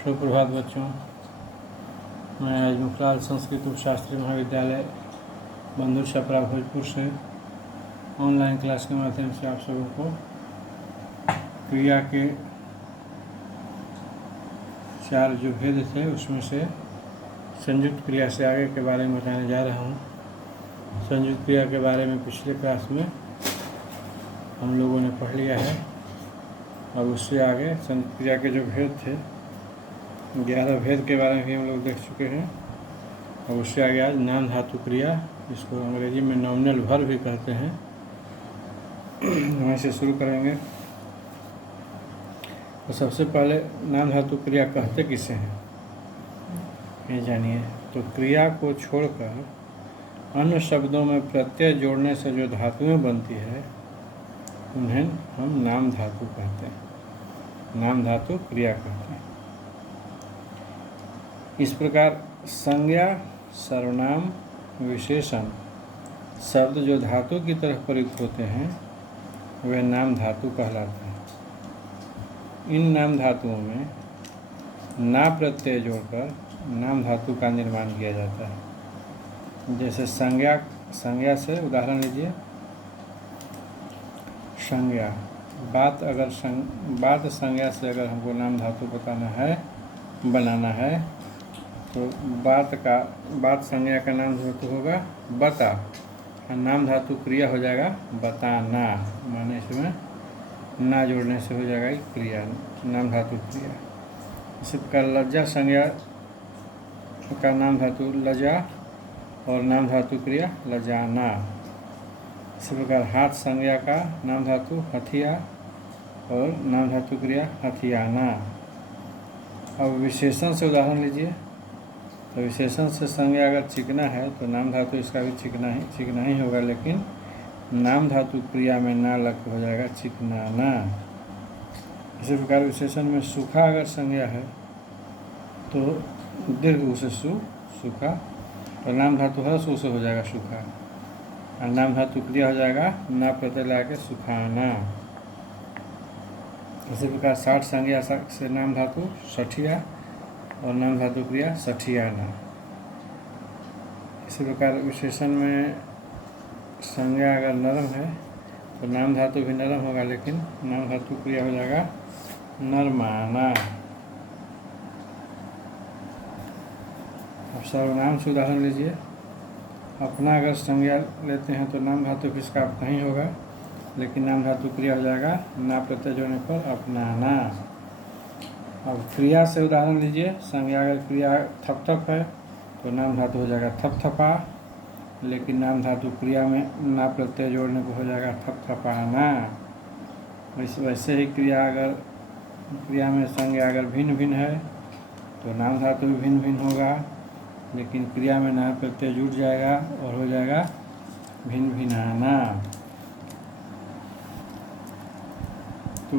सुप्रभात बच्चों। मैं आज मुखलाल संस्कृत उपशास्त्री महाविद्यालय बंदूर छपरा भोजपुर से ऑनलाइन क्लास के माध्यम से आप सबों को क्रिया के 4 जो भेद थे उसमें से संयुक्त क्रिया से आगे के बारे में बताने जा रहा हूँ। संयुक्त क्रिया के बारे में पिछले क्लास में हम लोगों ने पढ़ लिया है और उससे आगे संयुक्त क्रिया के जो भेद थे 11 भेद के बारे में भी हम लोग देख चुके हैं। और उससे आगे आज नाम धातु क्रिया, इसको अंग्रेजी में नॉमिनल वर्ब भी कहते हैं, वहीं से शुरू करेंगे। तो सबसे पहले नाम धातु क्रिया कहते किसे हैं ये जानिए। तो क्रिया को छोड़कर अन्य शब्दों में प्रत्यय जोड़ने से जो धातुएं बनती है उन्हें हम नाम धातु कहते हैं, नाम धातु क्रिया कहते हैं। इस प्रकार संज्ञा, सर्वनाम, विशेषण शब्द जो धातु की तरह प्रयुक्त होते हैं वे नाम धातु कहलाते हैं। इन नाम धातुओं में ना प्रत्यय जोड़कर नाम धातु का निर्माण किया जाता है। जैसे संज्ञा से उदाहरण लीजिए। संज्ञा बात संज्ञा से अगर हमको नाम धातु बनाना है तो बात संज्ञा का नाम धातु होगा बता और नाम धातु क्रिया हो जाएगा बताना। माने इसमें ना जोड़ने से हो जाएगा क्रिया, नाम धातु क्रिया। इसी प्रकार लज्जा संज्ञा का नाम धातु लजा और नाम धातु क्रिया लजाना। इसी प्रकार हाथ संज्ञा का नाम धातु हथिया और नाम धातु क्रिया हथियाना। अब विशेषण से उदाहरण लीजिए। तो विशेषण से संज्ञा अगर चिकना है तो नाम धातु इसका भी चिकना ही होगा, लेकिन नाम धातु क्रिया में ना लग हो जाएगा चिकनाना। इसी प्रकार विशेषण में सूखा अगर संज्ञा है तो दीर्घ उसे सूखा और नाम धातु हर्ष उसे हो जाएगा सूखा और नाम धातु क्रिया हो जाएगा ना प्रत्यय लगा के सुखाना। इसी प्रकार 60 संज्ञा से नाम धातु सठिया और नाम धातु क्रिया सठियाना। इसी प्रकार विशेषण में संज्ञा अगर नरम है तो नाम धातु भी नरम होगा, लेकिन नाम धातु क्रिया हो जाएगा नरमाना। अब सर्वनाम से उदाहरण लीजिए। अपना अगर संज्ञा लेते हैं तो नाम धातु भी इसका अपना ही होगा, लेकिन नाम धातु क्रिया हो जाएगा ना प्रत्यय जोड़ने पर अपनाना। अब क्रिया से उदाहरण लीजिए। संज्ञा अगर क्रिया थप है तो नाम धातु हो जाएगा थपथपा, लेकिन नाम धातु क्रिया में ना प्रत्यय जोड़ने को हो जाएगा थपथपाना। वैसे ही क्रिया में संज्ञा अगर भिन्न है तो नाम धातु भी भिन्न होगा, लेकिन क्रिया में ना प्रत्यय जुड़ जाएगा और हो जाएगा भिन्नाना। तो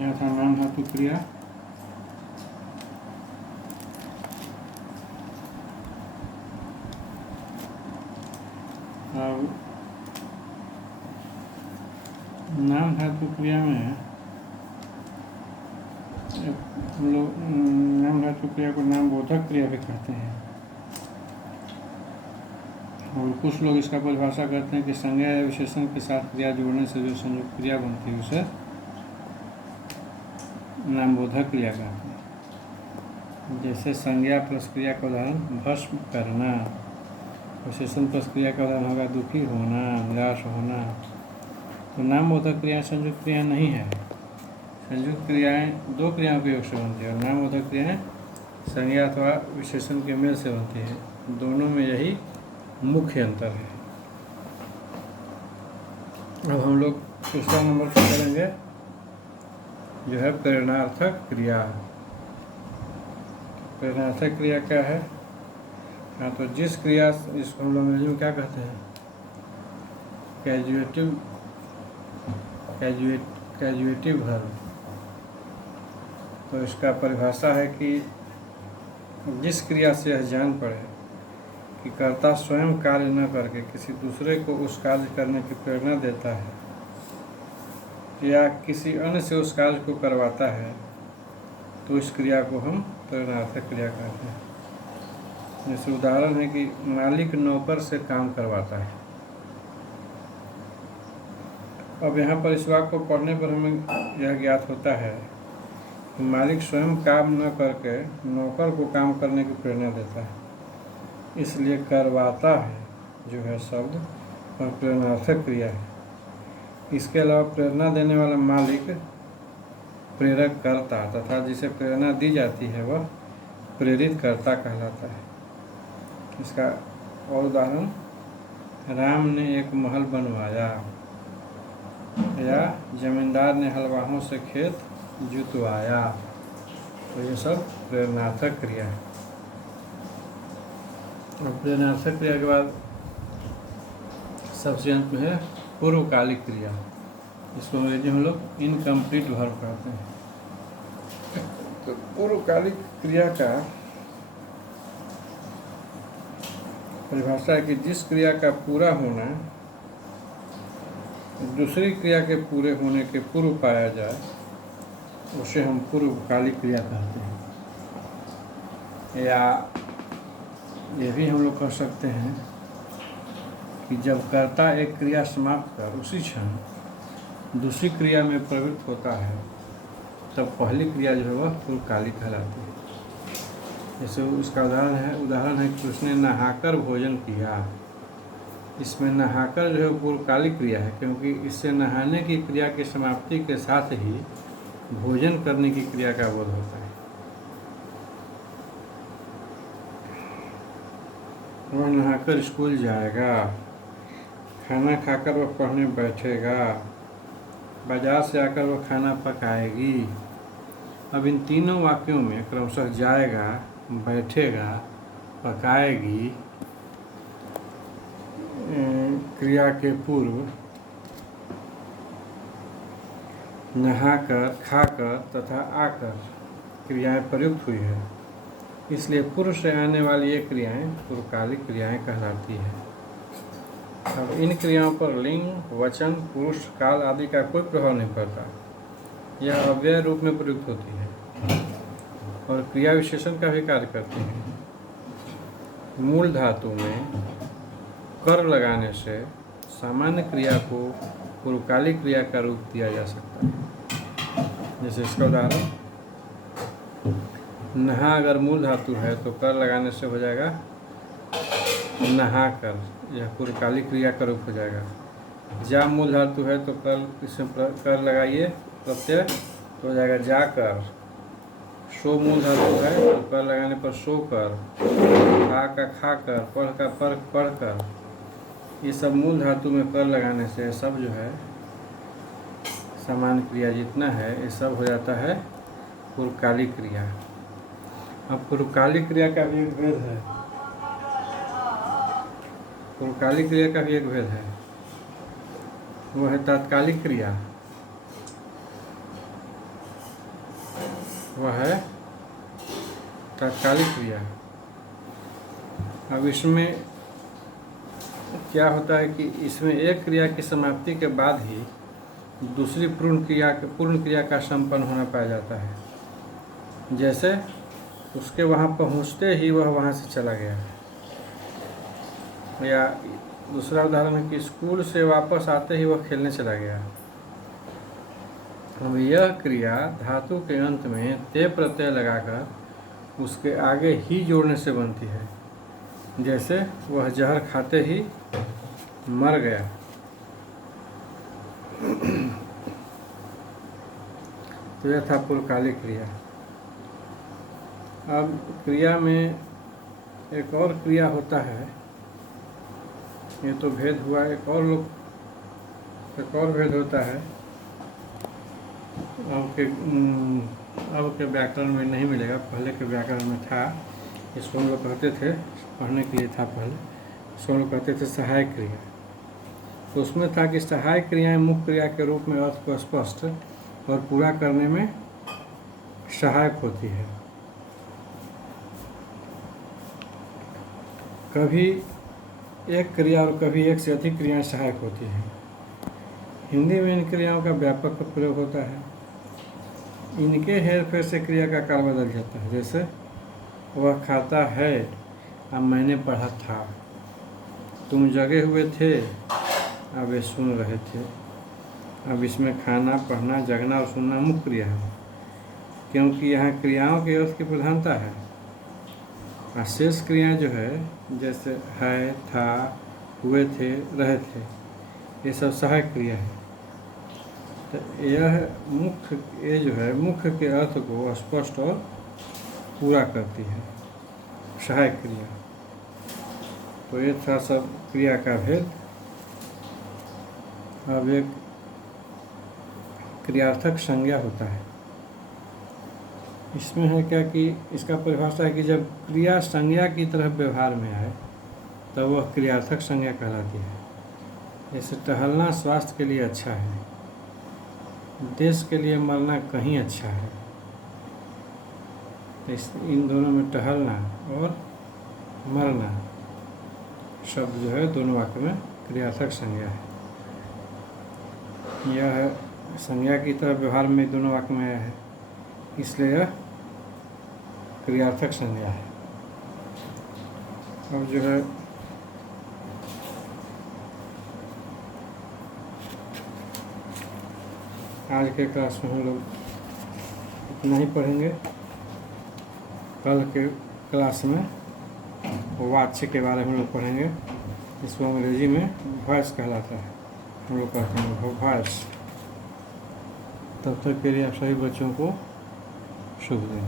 यह था नाम धातु क्रिया। अब नाम धातु क्रिया में हम लोग नाम धातु क्रिया को नाम बोधक क्रिया भी कहते हैं। और कुछ लोग इसका परिभाषा करते हैं कि संज्ञा या विशेषण के साथ क्रिया जोड़ने से जो संयुक्त क्रिया बनती है उसे नाम बोधक क्रिया कहते हैं। जैसे संज्ञा प्लस क्रिया का उदाहरण भस्म करना, विशेषण प्लस क्रिया का उदाहरण होगा दुखी होना, निराश होना। तो नाम बोधक क्रिया संयुक्त क्रिया नहीं है। संयुक्त क्रियाएं 2 क्रियाओं के योग से बनती है और नाम बोधक क्रियाएं संज्ञा अथवा विशेषण के मेल से बनती है। दोनों में यही मुख्य अंतर है। अब हम लोग दूसरा नंबर पर करेंगे जो है प्रेरणार्थक क्रिया। प्रेरणार्थक क्रिया क्या है? हाँ, तो जिस क्रिया जिसको हम लोग अंग्रेजी में क्या कहते हैं कैजुएटिव वर्ब। तो इसका परिभाषा है कि जिस क्रिया से यह जान पड़े कि कर्ता स्वयं कार्य न करके किसी दूसरे को उस कार्य करने की प्रेरणा देता है या किसी अन्य से उस कार्य को करवाता है तो इस क्रिया को हम प्रेरणार्थक क्रिया कहते हैं। जैसे उदाहरण है कि मालिक नौकर से काम करवाता है। अब यहाँ पर इस वाक्य को पढ़ने पर हमें यह ज्ञात होता है कि मालिक स्वयं काम न करके नौकर को काम करने की प्रेरणा देता है, इसलिए करवाता है जो है शब्द और प्रेरणार्थक क्रिया है। इसके अलावा प्रेरणा देने वाला मालिक प्रेरक कर्ता तथा जिसे प्रेरणा दी जाती है वह प्रेरित कर्ता कहलाता है। इसका और उदाहरण, राम ने एक महल बनवाया, या जमींदार ने हलवाहों से खेत जुतवाया। तो ये सब प्रेरणार्थक क्रिया है। और प्रेरणार्थक क्रिया के बाद सबसे अंत में है पूर्वकालिक क्रिया। इसको अंग्रेजी में हम लोग इनकम्प्लीट वर्ब कहते हैं। तो पूर्वकालिक क्रिया का परिभाषा है कि जिस क्रिया का पूरा होना दूसरी क्रिया के पूरे होने के पूर्व पाया जाए उसे हम पूर्वकालिक क्रिया कहते हैं। या ये भी हम लोग कह सकते हैं कि जब कर्ता एक क्रिया समाप्त कर उसी क्षण दूसरी क्रिया में प्रवृत्त होता है तब पहली क्रिया जो है वह पूर्वकालिक कहलाती है। जैसे उसका उदाहरण है कि उसने नहाकर भोजन किया। इसमें नहाकर जो है पूर्वकालिक क्रिया है, क्योंकि इससे नहाने की क्रिया की समाप्ति के साथ ही भोजन करने की क्रिया का बोध होता है। वह नहाकर स्कूल जाएगा, खाना खाकर वह पढ़ने बैठेगा, बाजार से आकर वह खाना पकाएगी। अब इन तीनों वाक्यों में क्रमशः जाएगा, बैठेगा, पकाएगी क्रिया के पूर्व नहाकर, खाकर तथा आकर क्रियाएं प्रयुक्त हुई है, इसलिए पूर्व से आने वाली ये क्रियाएं पूर्वकालिक क्रियाएं कहलाती है। अब इन क्रियाओं पर लिंग, वचन, पुरुष, काल आदि का कोई प्रभाव नहीं पड़ता। यह अव्यय रूप में प्रयुक्त होती है और क्रिया विशेषण का भी कार्य करती है। मूल धातु में कर लगाने से सामान्य क्रिया को पूर्वकालिक क्रिया का रूप दिया जा सकता है। जैसे इसका उदाहरण, नहा अगर मूल धातु है तो कर लगाने से हो जाएगा नहा कर, यह पूर्वकालिक क्रिया का रूप हो जाएगा। जा मूल धातु है तो इसमें कर लगाइए प्रत्यय तो हो जाएगा जाकर। सो मूल धातु है तो कर लगाने पर सो कर, खा का खा कर, पढ़ का पढ़ कर। ये सब मूल धातु में कर लगाने से सब जो है सामान्य क्रिया जितना है ये सब हो जाता है पूर्वकालिक क्रिया। अब पूर्वकालिक क्रिया का भी एक भेद है, पूर्वकालिक क्रिया का भी एक भेद है, वो है तात्कालिक क्रिया। वह है तात्कालिक क्रिया। अब इसमें क्या होता है कि इसमें एक क्रिया की समाप्ति के बाद ही दूसरी पूर्ण क्रिया का संपन्न होना पाया जाता है। जैसे उसके वहाँ पहुँचते ही वह वहाँ से चला गया। या दूसरा उदाहरण है कि स्कूल से वापस आते ही वह खेलने चला गया। अब यह क्रिया धातु के अंत में ते प्रत्यय लगाकर उसके आगे ही जोड़ने से बनती है। जैसे वह जहर खाते ही मर गया। तो यह था पूर्वकालिक क्रिया। अब क्रिया में एक और क्रिया होता है, ये तो भेद हुआ। एक और भेद होता है, अब के व्याकरण में नहीं मिलेगा, पहले के व्याकरण में था। इसको हम लोग कहते थे, पढ़ने के लिए था पहले, इसको हम लोग कहते थे सहायक क्रिया। तो उसमें था कि सहायक क्रियाएं मुख्य क्रिया के रूप में अर्थ को स्पष्ट और पूरा करने में सहायक होती है। कभी एक क्रिया और कभी एक से अधिक क्रियाएं सहायक होती हैं। हिंदी में इन क्रियाओं का व्यापक प्रयोग होता है। इनके हेर फेर से क्रिया का काल बदल जाता है। जैसे वह खाता है, अब मैंने पढ़ा था। तुम जगे हुए थे, अब वे सुन रहे थे। अब इसमें खाना, पढ़ना, जगना और सुनना मुख्य क्रिया है, क्योंकि यहाँ क्रियाओं के अर्थ की प्रधानता है। और शेष क्रियाएँ जो है, जैसे है, था, हुए थे, रहे थे, ये सब सहायक क्रिया है। तो ये जो है मुख्य के अर्थ को स्पष्ट और पूरा करती है, सहायक क्रिया। तो ये था सब क्रिया का भेद। अब एक क्रियार्थक संज्ञा होता है। इसमें है क्या कि इसका परिभाषा है कि जब क्रिया संज्ञा की तरह व्यवहार में आए तब वह क्रियार्थक संज्ञा कहलाती है। जैसे टहलना स्वास्थ्य के लिए अच्छा है, देश के लिए मरना कहीं अच्छा है। तो इन दोनों में टहलना और मरना शब्द जो है दोनों वाक्य में क्रियार्थक संज्ञा है। यह संज्ञा की तरह व्यवहार में दोनों वाक्य में आया है, इसलिए यह क्रियार्थक संज्ञा है। अब जो है आज के क्लास में हम लोग इतना ही पढ़ेंगे। कल के क्लास में वाच्य के बारे में हम लोग पढ़ेंगे। इसको अंग्रेजी में वॉइस कहलाता है, हम लोग कहते हैं वॉइस। तब तक के लिए आप सभी बच्चों को शुभ दिन।